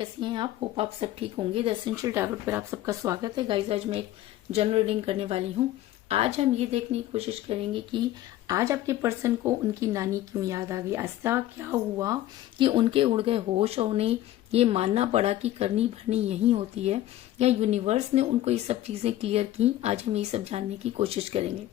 कैसी हैं आप? होप आप सब ठीक होंगे। द एसेंशियल टैरोट पर आप सबका स्वागत है गाइस। आज मैं एक जनरल रीडिंग करने वाली हूँ। आज हम ये देखने की कोशिश करेंगे कि आज आपके पर्सन को उनकी नानी क्यों याद आ गई। ऐसा क्या हुआ कि उनके उड़ गए होश और उन्हें ये मानना पड़ा कि करनी भरनी यही होती है, या यूनिवर्स ने उनको ये सब चीजें क्लियर की। आज हम ये सब जानने की कोशिश करेंगे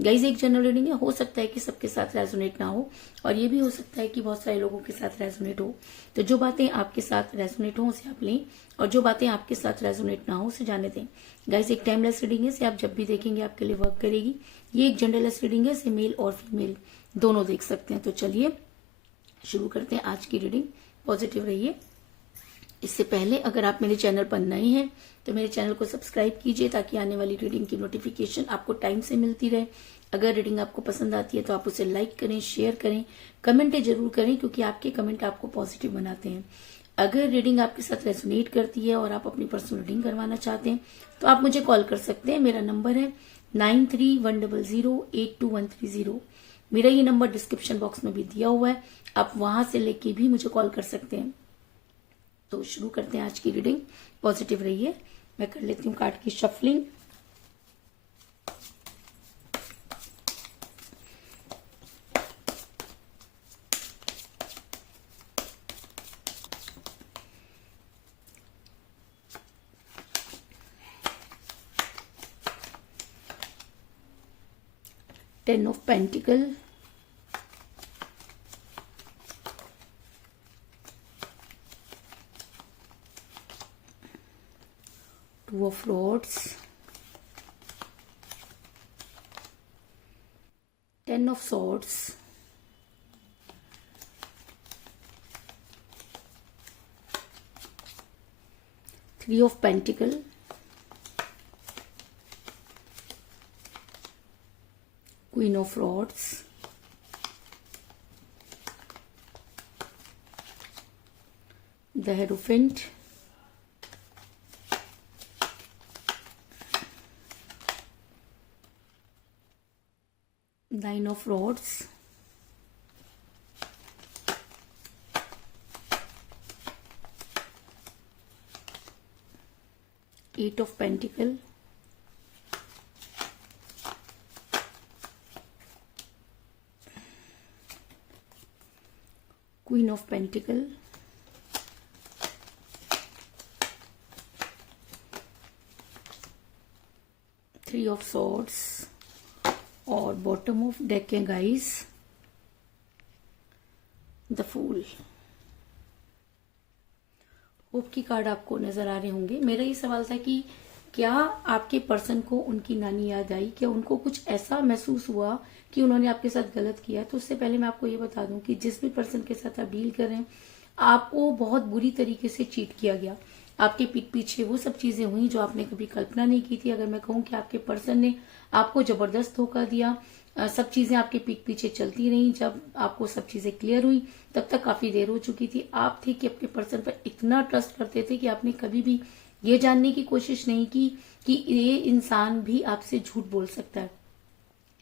गाइज। एक जनरल रीडिंग है, हो सकता है कि सबके साथ रेजोनेट ना हो, और ये भी हो सकता है कि बहुत सारे लोगों के साथ रेजोनेट हो। तो जो बातें आपके साथ रेजोनेट हो उसे आप लें, और जो बातें आपके साथ रेजोनेट ना हो उसे जाने दें। गाइज एक टाइमलेस रीडिंग है, इसे आप जब भी देखेंगे आपके लिए वर्क करेगी। ये एक जनरलेस रीडिंग है, इसे मेल और फीमेल दोनों देख सकते हैं। तो चलिए शुरू करते हैं आज की रीडिंग। पॉजिटिव रहिए। इससे पहले अगर आप मेरे चैनल पर नए हैं तो मेरे चैनल को सब्सक्राइब कीजिए, ताकि आने वाली रीडिंग की नोटिफिकेशन आपको टाइम से मिलती रहे। अगर रीडिंग आपको पसंद आती है तो आप उसे लाइक करें, शेयर करें, कमेंट जरूर करें, क्योंकि आपके कमेंट आपको पॉजिटिव बनाते हैं। अगर रीडिंग आपके साथ रेजोनेट करती है और आप अपनी पर्सनल रीडिंग करवाना चाहते हैं तो आप मुझे कॉल कर सकते हैं। मेरा नंबर है 9310082130। मेरा ये नंबर डिस्क्रिप्शन बॉक्स में भी दिया हुआ है, आप वहां से लेके भी मुझे कॉल कर सकते हैं। तो शुरू करते हैं आज की रीडिंग। पॉजिटिव रहिए। मैं कर लेती हूँ कार्ड की shuffling. Ten of pentacle, Two of Swords, Ten of Swords, Three of Pentacle, Queen of Swords, the Hierophant, Nine of Rods, Eight of Pentacle, Queen of Pentacle, Three of Swords, और bottom of deck है guys the fool. Hope की card आपको नजर आ रहे होंगे। मेरा ये सवाल था कि क्या आपके पर्सन को उनकी नानी याद आई, क्या उनको कुछ ऐसा महसूस हुआ कि उन्होंने आपके साथ गलत किया। तो उससे पहले मैं आपको ये बता दूं कि जिस भी पर्सन के साथ आप डील कर रहे हैं, आपको बहुत बुरी तरीके से चीट किया गया। आपके पीठ पीछे वो सब चीजें हुई जो आपने कभी कल्पना नहीं की थी। अगर मैं कहूं कि आपके पर्सन ने आपको जबरदस्त धोखा दिया, सब चीजें आपके पीठ पीछे चलती रही। जब आपको सब चीजें क्लियर हुई तब तक काफी देर हो चुकी थी। आप थे कि अपने पर्सन पर इतना ट्रस्ट करते थे कि आपने कभी भी ये जानने की कोशिश नहीं की कि ये इंसान भी आपसे झूठ बोल सकता है।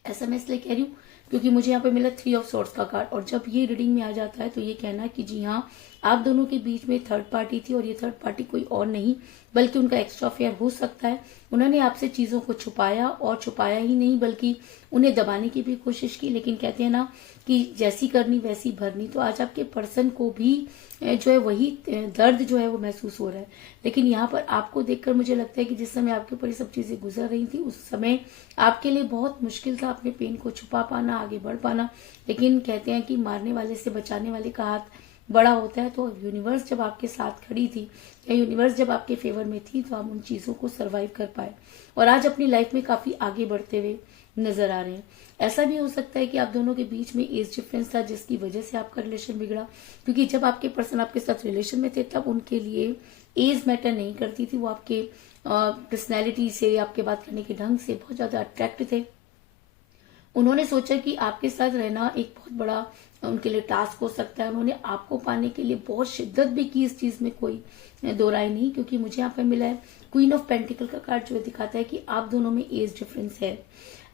ऐसा मैं इसलिए कह रही हूँ क्योंकि मुझे यहाँ पे मिला थ्री ऑफ सॉर्ड्स का कार्ड, और जब ये रीडिंग में आ जाता है तो ये कहना कि जी हाँ, आप दोनों के बीच में थर्ड पार्टी थी, और ये थर्ड पार्टी कोई और नहीं बल्कि उनका एक्स्ट्रा अफेयर हो सकता है। उन्होंने आपसे चीजों को छुपाया, और छुपाया ही नहीं बल्कि उन्हें दबाने की भी कोशिश की। लेकिन कहते हैं ना कि जैसी करनी वैसी भरनी। तो आज आपके पर्सन को भी जो है वही दर्द जो है वो महसूस हो रहा है। लेकिन यहाँ पर आपको देखकर मुझे लगता है कि जिस समय आपके ऊपर ये सब चीजें गुजर रही थी उस समय आपके लिए बहुत मुश्किल था अपने पेन को छुपा पाना, आगे बढ़ पाना। लेकिन कहते हैं कि मारने वाले से बचाने वाले का हाथ बड़ा होता है। तो यूनिवर्स जब आपके साथ खड़ी थी, या यूनिवर्स जब आपके फेवर में थी, तो आप उन चीजों को सरवाइव कर पाए और आज अपनी लाइफ में काफी आगे बढ़ते हुए नजर आ रहे हैं। ऐसा भी हो सकता है कि आप दोनों के बीच में एज डिफरेंस था, जिसकी वजह से आपका रिलेशन बिगड़ा। क्योंकि जब आपके पर्सन आपके साथ रिलेशन में थे तब उनके लिए एज मैटर नहीं करती थी। वो आपके पर्सनैलिटी से, आपके बात करने के ढंग से बहुत ज्यादा अट्रैक्ट थे। उन्होंने सोचा कि आपके साथ रहना एक बहुत बड़ा उनके लिए टास्क हो सकता है। उन्होंने आपको पाने के लिए बहुत शिद्दत भी की, इस चीज में कोई दो राय नहीं। क्योंकि मुझे यहाँ पे मिला है क्वीन ऑफ पेंटिकल का कार्ड, जो दिखाता है कि आप दोनों में एज डिफरेंस है।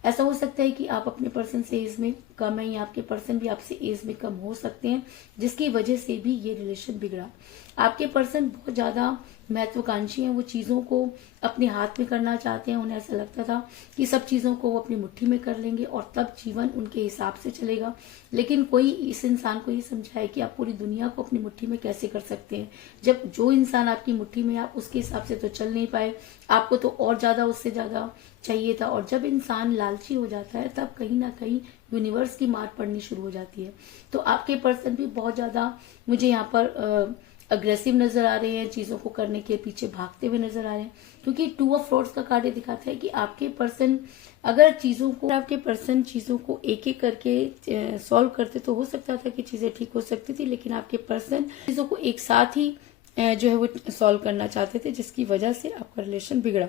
ऐसा हो सकता है कि आप अपने पर्सन से एज में कम है या आपके पर्सन भी आपसे एज में कम हो सकते हैं, जिसकी वजह से भी ये रिलेशन बिगड़ा। आपके पर्सन बहुत ज्यादा महत्वाकांक्षी हैं, वो चीजों को अपने हाथ में करना चाहते हैं। उन्हें ऐसा लगता था कि सब चीजों को वो अपनी मुट्ठी में कर लेंगे और तब जीवन उनके हिसाब से चलेगा। लेकिन कोई इस इंसान को ये समझाए कि आप पूरी दुनिया को अपनी मुट्ठी में कैसे कर सकते हैं, जब जो इंसान आपकी मुट्ठी में आप उसके हिसाब से तो चल नहीं पाए, आपको तो और ज्यादा उससे ज्यादा चाहिए था। और जब इंसान लालची हो जाता है तब कहीं ना कहीं यूनिवर्स की मार पड़नी शुरू हो जाती है। तो आपके पर्सन भी बहुत ज्यादा मुझे यहाँ पर अग्रेसिव नजर आ रहे हैं, चीजों को करने के पीछे भागते हुए नजर आ रहे हैं, क्योंकि 2 ऑफ स्वॉर्ड्स का कार्ड दिखाता है कि आपके पर्सन अगर आपके पर्सन चीजों को एक एक करके सॉल्व करते तो हो सकता था कि चीजें ठीक हो सकती थी, लेकिन आपके पर्सन चीजों को एक साथ ही जो है वो सॉल्व करना चाहते थे, जिसकी वजह से आपका रिलेशन बिगड़ा।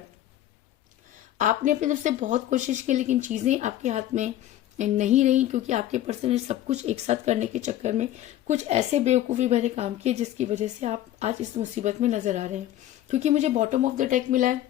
आपने अपनी तरफ से बहुत कोशिश की लेकिन चीजें आपके हाथ में नहीं रही, क्योंकि आपके पर्सन ने सब कुछ एक साथ करने के चक्कर में कुछ ऐसे बेवकूफी भरे काम किए जिसकी वजह से आप आज इस मुसीबत में नजर आ रहे हैं। क्योंकि मुझे बॉटम ऑफ द डेक मिला है,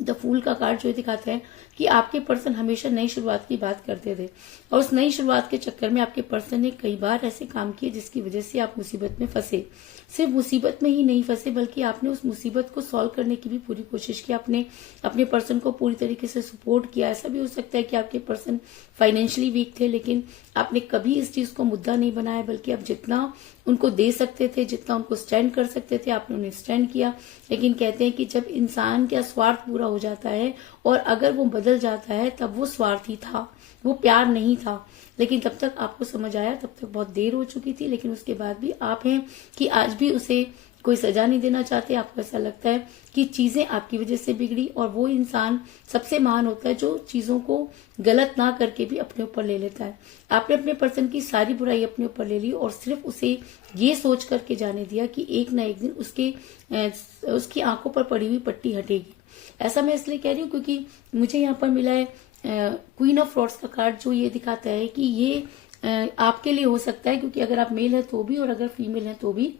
द फूल का कार्ड जो दिखाता है कि आपके पर्सन हमेशा नई शुरुआत की बात करते थे और उस नई शुरुआत के चक्कर में आपके पर्सन ने कई बार ऐसे काम किए जिसकी वजह से आप मुसीबत में फंसे। सिर्फ मुसीबत में ही नहीं फंसे बल्कि आपने उस मुसीबत को सॉल्व करने की भी पूरी कोशिश की। आपने अपने पर्सन को पूरी तरीके से सपोर्ट किया। ऐसा भी हो सकता है कि आपके पर्सन फाइनेंशियली वीक थे, लेकिन आपने कभी इस चीज को मुद्दा नहीं बनाया, बल्कि आप जितना उनको दे सकते थे, जितना उनको स्टैंड कर सकते थे, आपने उन्हें स्टैंड किया। लेकिन कहते हैं कि जब इंसान का स्वार्थ पूरा हो जाता है और अगर वो बदल जाता है तब वो स्वार्थी था, वो प्यार नहीं था। लेकिन तब तक आपको समझ आया, तब तक बहुत देर हो चुकी थी। लेकिन उसके बाद भी आप हैं कि आज भी उसे कोई सजा नहीं देना चाहते। आपको ऐसा लगता है कि चीजें आपकी वजह से बिगड़ी और वो इंसान सबसे महान होता है जो चीजों को गलत ना करके भी अपने ऊपर ले लेता है। आपने अपने पर्सन की सारी बुराई अपने ऊपर ले ली और सिर्फ उसे ये सोच करके जाने दिया कि एक ना एक दिन उसकी आंखों पर पड़ी हुई पट्टी हटेगी। ऐसा मैं इसलिए कह रही हूँ क्योंकि मुझे यहाँ पर मिला है क्वीन ऑफ फ्रॉड्स का कार्ड, जो ये दिखाता है कि ये आपके लिए हो सकता है, क्योंकि अगर आप मेल है तो भी और अगर फीमेल है तो भी,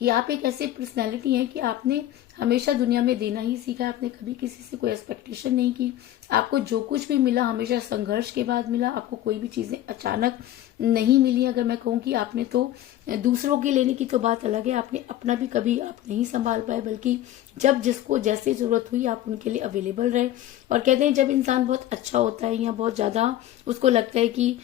कि आप एक ऐसी पर्सनैलिटी हैं कि आपने हमेशा दुनिया में देना ही सीखा है। आपने कभी किसी से कोई एक्सपेक्टेशन नहीं की। आपको जो कुछ भी मिला हमेशा संघर्ष के बाद मिला। आपको कोई भी चीजें अचानक नहीं मिली। अगर मैं कहूँ कि आपने तो दूसरों की लेने की तो बात अलग है, आपने अपना भी कभी आप नहीं संभाल पाए, बल्कि जब जिसको जैसे जरूरत हुई आप उनके लिए अवेलेबल रहे। और कहते हैं जब इंसान बहुत अच्छा होता है या बहुत ज्यादा उसको लगता है कि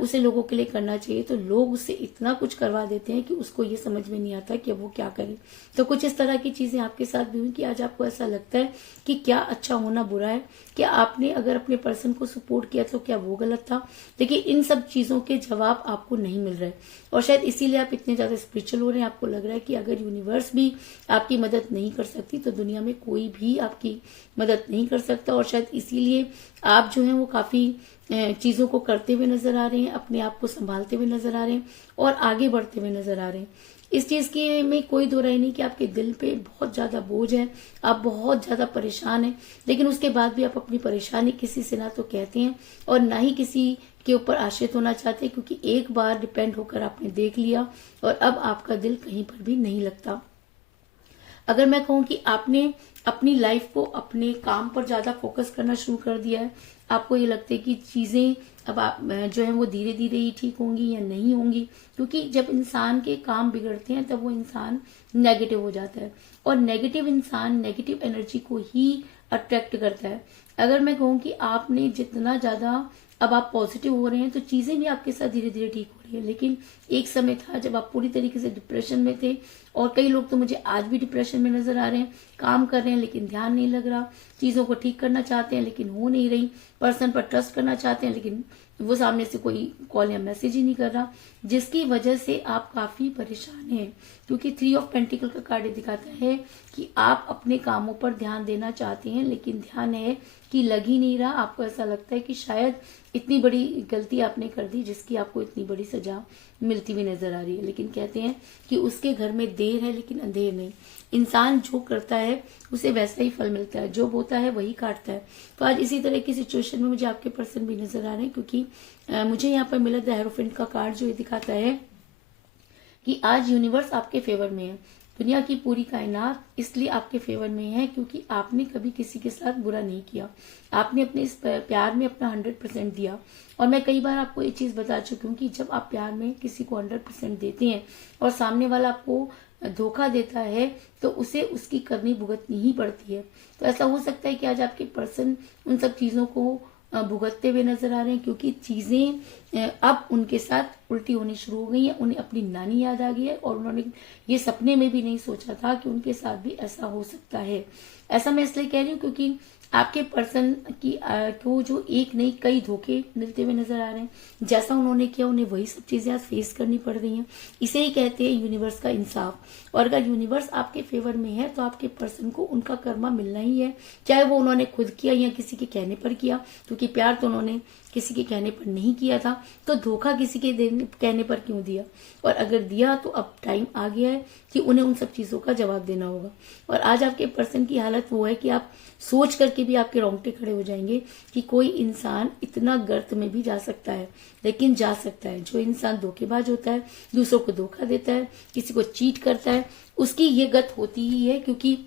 उसे लोगों के लिए करना चाहिए, तो लोग उससे इतना कुछ करवा देते हैं कि उसको ये समझ में नहीं आता कि वो क्या करे। तो कुछ इस तरह की चीजें आपके साथ भी हुई कि आज आपको ऐसा लगता है कि क्या अच्छा होना बुरा है, क्या आपने अगर अपने पर्सन को सपोर्ट किया तो क्या वो गलत था। देखिए इन सब चीजों के जवाब आपको नहीं मिल रहे और शायद इसीलिए आप इतने ज्यादा स्पिरिचुअल हो रहे हैं। आपको लग रहा है कि अगर यूनिवर्स भी आपकी मदद नहीं कर सकती तो दुनिया में कोई भी आपकी मदद नहीं कर सकता। और शायद इसीलिए आप जो है वो काफी चीजों को करते हुए नजर आ रहे हैं, अपने आप को संभालते हुए नजर आ रहे हैं और आगे बढ़ते हुए नजर आ रहे हैं। इस चीज के में कोई दो राय नहीं कि आपके दिल पे बहुत ज्यादा बोझ है, आप बहुत ज्यादा परेशान हैं, लेकिन उसके बाद भी आप अपनी परेशानी किसी से ना तो कहते हैं और ना ही किसी के ऊपर आश्रित होना चाहते, क्योंकि एक बार डिपेंड होकर आपने देख लिया और अब आपका दिल कहीं पर भी नहीं लगता। अगर मैं कहूँ कि आपने अपनी लाइफ को अपने काम पर ज्यादा फोकस करना शुरू कर दिया है, आपको ये लगता है कि चीजें अब आप जो है वो धीरे धीरे ही ठीक होंगी या नहीं होंगी, क्योंकि जब इंसान के काम बिगड़ते हैं तब वो इंसान नेगेटिव हो जाता है और नेगेटिव इंसान नेगेटिव एनर्जी को ही अट्रैक्ट करता है। अगर मैं कहूँ कि आपने जितना ज्यादा अब आप पॉजिटिव हो रहे हैं तो चीजें भी आपके साथ धीरे धीरे ठीक हो रही है। लेकिन एक समय था जब आप पूरी तरीके से डिप्रेशन में थे और कई लोग तो मुझे आज भी डिप्रेशन में नजर आ रहे हैं। काम कर रहे हैं लेकिन ध्यान नहीं लग रहा, चीजों को ठीक करना चाहते हैं लेकिन हो नहीं रही, पर्सन पर ट्रस्ट करना चाहते हैं लेकिन वो सामने से कोई कॉल या मैसेज ही नहीं कर रहा, जिसकी वजह से आप काफी परेशान हैं। क्योंकि 3 ऑफ पेंटिकल का कार्ड दिखाता है कि आप अपने कामों पर ध्यान देना चाहते हैं लेकिन ध्यान है कि लग ही नहीं रहा। आपको ऐसा लगता है कि शायद इतनी बड़ी गलती आपने कर दी जिसकी आपको इतनी बड़ी सजा मिलती हुई नजर आ रही है। लेकिन कहते हैं कि उसके घर में देर है लेकिन अंधेर नहीं। इंसान जो करता है उसे वैसा ही फल मिलता है, जो बोता है वही काटता है। तो आज इसी तरह की सिचुएशन में मुझे आपके पर्सन भी नजर आ रहे हैं, क्योंकि मुझे यहाँ पर मिला द हेरोफेंट का कार्ड जो ये दिखाता है कि आज यूनिवर्स आपके फेवर में है। दुनिया की पूरी कायनात इसलिए आपके फेवर में है क्योंकि आपने कभी किसी के साथ बुरा नहीं किया। आपने अपने इस प्यार में अपना 100% दिया। और मैं कई बार आपको ये चीज बता चुकी हूँ कि जब आप प्यार में किसी को 100% देते हैं और सामने वाला आपको धोखा देता है तो उसे उसकी करनी भुगतनी ही पड़ती है। तो ऐसा हो सकता है कि आज आपके पर्सन उन सब चीजों को भुगतते हुए नजर आ रहे हैं क्योंकि चीजें अब उनके साथ उल्टी होनी शुरू हो गई है। उन्हें अपनी नानी याद आ गई है और उन्होंने ये सपने में भी नहीं सोचा था कि उनके साथ भी ऐसा हो सकता है। ऐसा मैं इसलिए कह रही हूँ क्योंकि आपके पर्सन की को जो एक नहीं कई धोखे मिलते हुए नजर आ रहे हैं। जैसा उन्होंने किया उन्हें वही सब चीजें आज फेस करनी पड़ रही हैं। इसे ही कहते हैं यूनिवर्स का इंसाफ। और अगर यूनिवर्स आपके फेवर में है तो आपके पर्सन को उनका कर्मा मिलना ही है, चाहे वो उन्होंने खुद किया या किसी के कहने पर किया। क्योंकि प्यार तो उन्होंने किसी के कहने पर नहीं किया था, तो धोखा किसी के कहने पर क्यों दिया। और अगर दिया तो अब टाइम आ गया है कि उन्हें उन सब चीजों का जवाब देना होगा। और आज आपके पर्सन की हालत वो है कि आप सोच करके भी आपके रोंगटे खड़े हो जाएंगे कि कोई इंसान इतना गर्त में भी जा सकता है, लेकिन जा सकता है। जो इंसान धोखेबाज होता है, दूसरों को धोखा देता है, किसी को चीट करता है, उसकी ये गत होती ही है। क्योंकि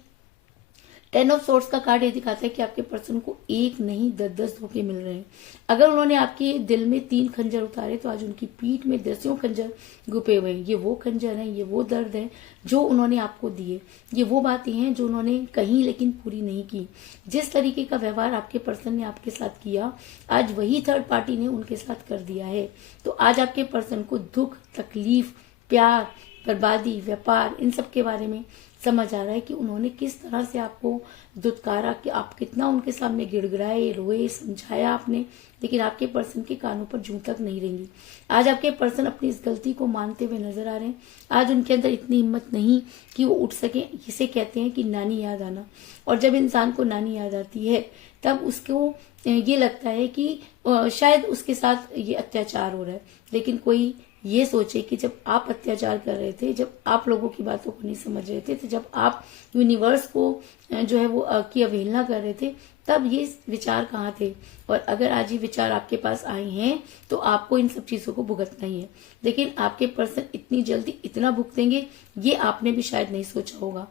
10 ऑफ सोर्ड्स का कार्ड ये दिखाता है कि आपके पर्सन को एक नहीं 10 धोखे मिल रहे हैं। अगर उन्होंने आपके दिल में 3 खंजर उतारे तो आज उनकी पीठ में 10 खंजर गुपे हुए हैं। ये वो खंजर हैं, ये वो दर्द है जो उन्होंने आपको दिए। ये वो बातें हैं जो उन्होंने कही लेकिन पूरी नहीं की। जिस तरीके का व्यवहार आपके पर्सन ने आपके साथ किया, आज वही थर्ड पार्टी ने उनके साथ कर दिया है। तो आज आपके पर्सन को दुख, तकलीफ, प्यार, बर्बादी, व्यापार, इन सब के बारे में समझ आ रहा है कि उन्होंने किस तरह से आपको दुत्कारा, कि आप कितना उनके सामने गिड़गिड़ाए, रोए, समझाया आपने, लेकिन आपके पर्सन के कानों पर जूं तक नहीं रेंगी। आज आपके पर्सन अपनी इस गलती को मानते हुए नजर आ रहे हैं। आज उनके अंदर इतनी हिम्मत नहीं कि वो उठ सके। इसे कहते हैं कि नानी याद आना। और जब इंसान को नानी याद आती है तब उसको ये लगता है कि शायद उसके साथ ये अत्याचार हो रहा है। लेकिन कोई ये सोचे कि जब आप अत्याचार कर रहे थे, जब आप लोगों की बातों को नहीं समझ रहे थे, तो जब आप यूनिवर्स को जो है वो की अवहेलना कर रहे थे, तब ये विचार कहाँ थे। और अगर आज ये विचार आपके पास आए हैं तो आपको इन सब चीजों को भुगतना ही है। लेकिन आपके पर्सन इतनी जल्दी इतना भुगतेंगे ये आपने भी शायद नहीं सोचा होगा।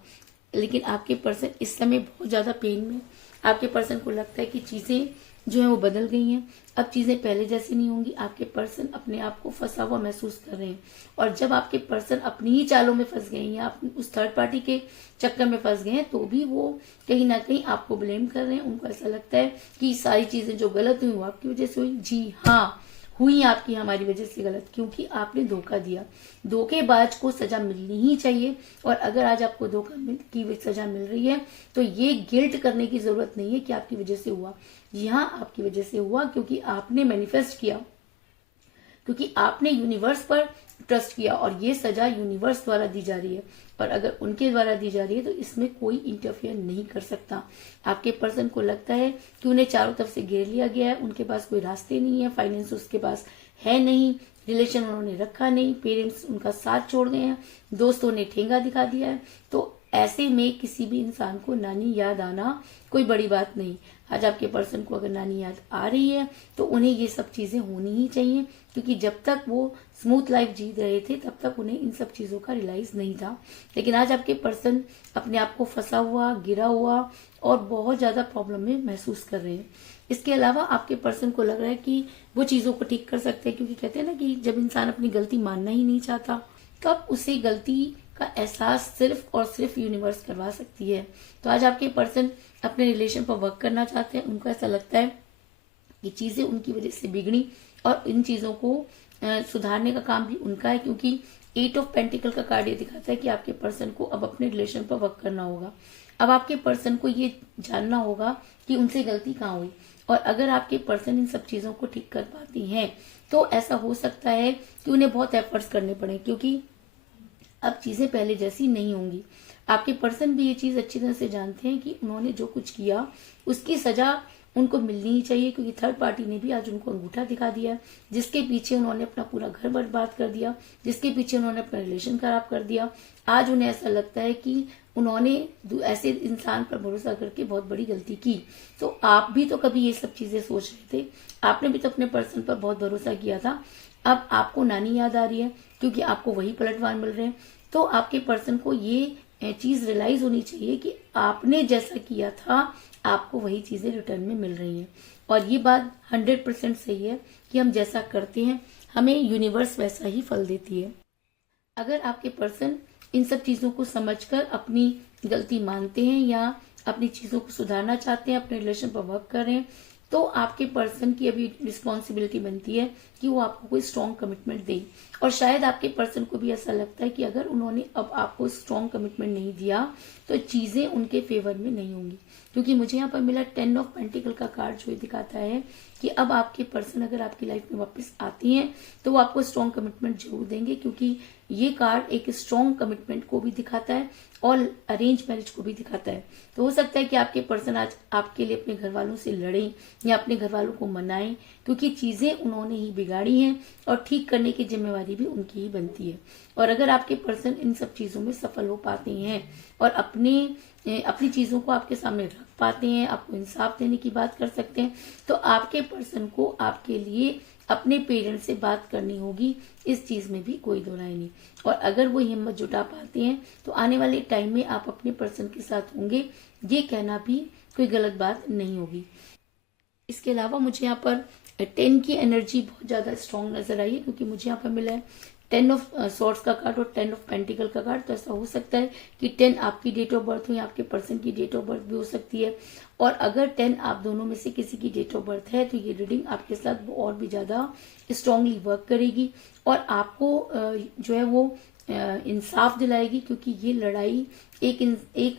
लेकिन आपके पर्सन इस समय बहुत ज्यादा पेन में। आपके पर्सन को लगता है कि चीजें जो है वो बदल गई हैं, अब चीजें पहले जैसी नहीं होंगी। आपके पर्सन अपने आप को फंसा हुआ महसूस कर रहे हैं। और जब आपके पर्सन अपनी ही चालों में फंस गए हैं या उस थर्ड पार्टी के चक्कर में फंस गए हैं, तो भी वो कहीं ना कहीं आपको ब्लेम कर रहे हैं। उनको ऐसा लगता है कि सारी चीजें जो गलत हुई वो आपकी वजह से हुई। जी हाँ, हुई आपकी हमारी वजह से गलत, क्योंकि आपने धोखा दिया। धोखेबाज को सजा मिलनी ही चाहिए। और अगर आज आपको धोखा की सजा मिल रही है तो ये गिल्ट करने की जरूरत नहीं है कि आपकी वजह से हुआ। यहाँ आपकी वजह से हुआ क्योंकि आपने मैनिफेस्ट किया, क्योंकि आपने यूनिवर्स पर ट्रस्ट किया। और ये सजा यूनिवर्स द्वारा दी जा रही है। और अगर उनके द्वारा दी जा रही है तो इसमें कोई इंटरफेयर नहीं कर सकता। आपके पर्सन को लगता है कि उन्हें चारों तरफ से घेर लिया गया है, उनके पास कोई रास्ते नहीं है, फाइनेंस उसके पास है नहीं, रिलेशन उन्होंने रखा नहीं, पेरेंट्स उनका साथ छोड़ गए हैं, दोस्तों ने ठेंगा दिखा दिया है। तो ऐसे में किसी भी इंसान को नानी याद आना कोई बड़ी बात नहीं। आज आपके पर्सन को अगर नानी याद आ रही है तो उन्हें ये सब चीजें होनी ही चाहिए, क्योंकि जब तक वो स्मूथ लाइफ जी रहे थे तब तक उन्हें इन सब चीजों का रियलाइज नहीं था। लेकिन आज आपके पर्सन अपने आप को फंसा हुआ, गिरा हुआ और बहुत ज्यादा प्रॉब्लम में महसूस कर रहे हैं। इसके अलावा आपके पर्सन को लग रहा है कि वो चीजों को ठीक कर सकते हैं, क्योंकि कहते हैं ना कि जब इंसान अपनी गलती मानना ही नहीं चाहता तब उसे गलती का एहसास सिर्फ और सिर्फ यूनिवर्स करवा सकती है। तो आज आपके पर्सन अपने रिलेशन पर वर्क करना चाहते हैं। उनको ऐसा लगता है कि चीजें उनकी वजह से बिगड़ी और इन चीजों को सुधारने का काम भी उनका है, क्योंकि 8 ऑफ पेंटिकल का कार्ड ये दिखाता है कि आपके पर्सन को अब अपने रिलेशन पर वर्क करना होगा। अब आपके पर्सन को ये जानना होगा कि उनसे गलती कहाँ हुई। और अगर आपके पर्सन इन सब चीजों को ठीक कर पाती हैं तो ऐसा हो सकता है कि उन्हें बहुत एफर्ट्स करने पड़े, क्योंकि अब चीजें पहले जैसी नहीं होंगी। आपके पर्सन भी ये चीज अच्छी तरह से जानते हैं कि उन्होंने जो कुछ किया उसकी सजा उनको मिलनी ही चाहिए, क्योंकि थर्ड पार्टी ने भी आज उनको अंगूठा दिखा दिया, जिसके पीछे उन्होंने अपना पूरा घर बर्बाद कर दिया, जिसके पीछे उन्होंने अपना रिलेशन खराब कर दिया। आज उन्हें ऐसा लगता है कि उन्होंने ऐसे इंसान पर भरोसा करके बहुत बड़ी गलती की। तो आप भी तो कभी ये सब चीजें सोच रहे थे, आपने भी तो अपने पर्सन पर बहुत भरोसा किया था। अब आपको नानी याद आ रही है क्योंकि आपको वही पलटवार मिल रहे हैं। तो आपके पर्सन को ये चीज रियलाइज होनी चाहिए कि आपने जैसा किया था आपको वही चीजें रिटर्न में मिल रही हैं। और ये बात 100% सही है कि हम जैसा करते हैं हमें यूनिवर्स वैसा ही फल देती है। अगर आपके पर्सन इन सब चीजों को समझकर अपनी गलती मानते हैं या अपनी चीजों को सुधारना चाहते हैं, अपने रिलेशन पर वर्क कर रहे हैं, तो आपके पर्सन की अभी रिस्पॉन्सिबिलिटी बनती है कि वो आपको कोई स्ट्रॉन्ग कमिटमेंट दे। और शायद आपके पर्सन को भी ऐसा लगता है कि अगर उन्होंने अब आपको स्ट्रॉन्ग कमिटमेंट नहीं दिया तो चीजें उनके फेवर में नहीं होंगी। क्योंकि मुझे यहाँ पर मिला 10 ऑफ पेंटिकल का कार्ड, जो दिखाता है कि अब आपके पर्सन अगर आपकी लाइफ में वापस आती हैं तो वो आपको स्ट्रॉन्ग कमिटमेंट जरूर देंगे, क्योंकि ये कार्ड एक स्ट्रॉन्ग कमिटमेंट को भी दिखाता है और अरेंज मैरिज को भी दिखाता है। तो हो सकता है कि आपके पर्सन आज आपके लिए अपने घर वालों से लड़ें या अपने घर वालों को मनाएं, क्योंकि चीजें उन्होंने ही बिगाड़ी हैं और ठीक करने की जिम्मेवारी भी उनकी ही बनती है। और अगर आपके पर्सन इन सब चीजों में सफल हो पाते हैं और अपनी चीजों को आपके सामने रख पाते हैं, आपको इंसाफ देने की बात कर सकते हैं, तो आपके पर्सन को आपके लिए अपने पेरेंट्स से बात करनी होगी, इस चीज में भी कोई दो राय नहीं। और अगर वो हिम्मत जुटा पाते हैं तो आने वाले टाइम में आप अपने पर्सन के साथ होंगे, ये कहना भी कोई गलत बात नहीं होगी। इसके अलावा मुझे यहाँ पर 10 की एनर्जी बहुत ज्यादा स्ट्रांग नजर आई है, क्योंकि मुझे यहाँ पर मिला है 10 ऑफ सॉर्ड्स का कार्ड और 10 ऑफ पेंटिकल का कार्ड। तो ऐसा हो सकता है कि 10 आपकी डेट ऑफ बर्थ हो या आपके पर्सन की डेट ऑफ बर्थ भी हो सकती है। और अगर 10 आप दोनों में से किसी की डेट ऑफ बर्थ है तो ये रीडिंग आपके साथ वो और भी ज्यादा स्ट्रांगली वर्क करेगी और आपको जो है वो इंसाफ दिलाएगी, क्योंकि ये लड़ाई एक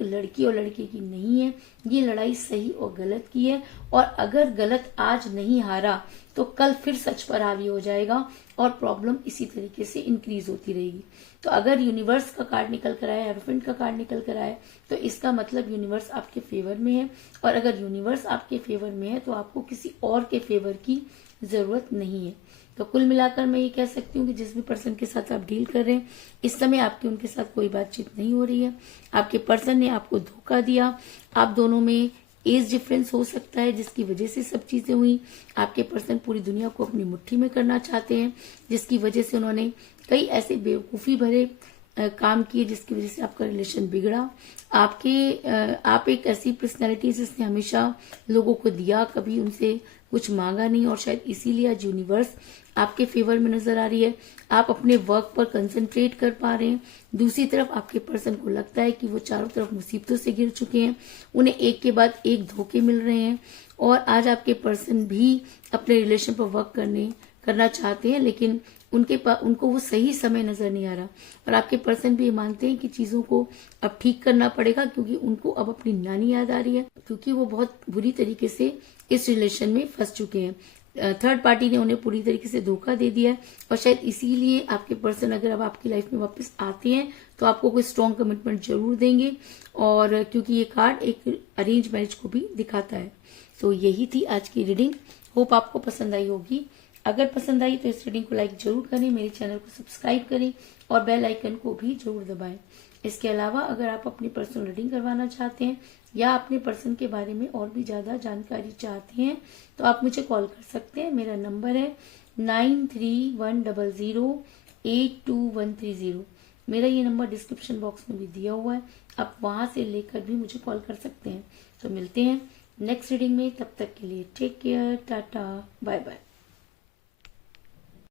लड़की और लड़के की नहीं है, ये लड़ाई सही और गलत की है। और अगर गलत आज नहीं हारा तो कल फिर सच पर हावी हो जाएगा और प्रॉब्लम इसी तरीके से इंक्रीज होती रहेगी। तो अगर यूनिवर्स का कार्ड निकल कर आया, एरोफेंट का कार्ड निकल कर आया, तो इसका मतलब यूनिवर्स आपके फेवर में है। और अगर यूनिवर्स आपके फेवर में है तो आपको किसी और के फेवर की जरूरत नहीं है। तो कुल मिलाकर मैं ये कह सकती हूँ कि जिस भी पर्सन के साथ आप डील कर रहे हैं इस समय आपकी उनके साथ कोई बातचीत नहीं हो रही है। आपके पर्सन ने आपको धोखा दिया, आप दोनों में एज डिफरेंस हो सकता है जिसकी वजह से सब चीजें हुई। आपके पर्सन पूरी दुनिया को अपनी मुट्ठी में करना चाहते हैं, जिसकी वजह से उन्होंने कई ऐसे बेवकूफी भरे काम किए जिसकी वजह से आपका रिलेशन बिगड़ा। आप एक ऐसी पर्सनैलिटी जिसने हमेशा लोगों को दिया, कभी उनसे कुछ मांगा नहीं, और शायद इसीलिए आज यूनिवर्स आपके फेवर में नजर आ रही है। आप अपने वर्क पर कंसंट्रेट कर पा रहे हैं। दूसरी तरफ आपके पर्सन को लगता है कि वो चारों तरफ मुसीबतों से घिर चुके हैं, उन्हें एक के बाद एक धोखे मिल रहे हैं। और आज आपके पर्सन भी अपने रिलेशन पर वर्क करना चाहते हैं, लेकिन उनको वो सही समय नजर नहीं आ रहा। और आपके पर्सन भी मानते हैं कि चीजों को अब ठीक करना पड़ेगा, क्योंकि उनको अब अपनी नानी याद आ रही है, क्योंकि वो बहुत बुरी तरीके से इस रिलेशन में फंस चुके हैं। थर्ड पार्टी ने उन्हें पूरी तरीके से धोखा दे दिया है। और शायद इसीलिए आपके पर्सन अगर अब आपकी लाइफ में वापस आते हैं तो आपको कोई स्ट्रॉन्ग कमिटमेंट जरूर देंगे, और क्योंकि ये कार्ड एक अरेंज मैरिज को भी दिखाता है। तो यही थी आज की रीडिंग। होप आपको पसंद आई होगी। अगर पसंद आई तो इस रीडिंग को लाइक जरूर करें, मेरे चैनल को सब्सक्राइब करें और बेल आइकन को भी जरूर दबाएं। इसके अलावा अगर आप अपनी पर्सनल रीडिंग करवाना चाहते हैं या अपने पर्सन के बारे में और भी ज्यादा जानकारी चाहते हैं तो आप मुझे कॉल कर सकते हैं। मेरा नंबर है 9310082130। मेरा ये नंबर डिस्क्रिप्शन बॉक्स में भी दिया हुआ है, आप वहां से लेकर भी मुझे कॉल कर सकते हैं। तो मिलते हैं नेक्स्ट रीडिंग में, तब तक के लिए take care, tata, bye bye.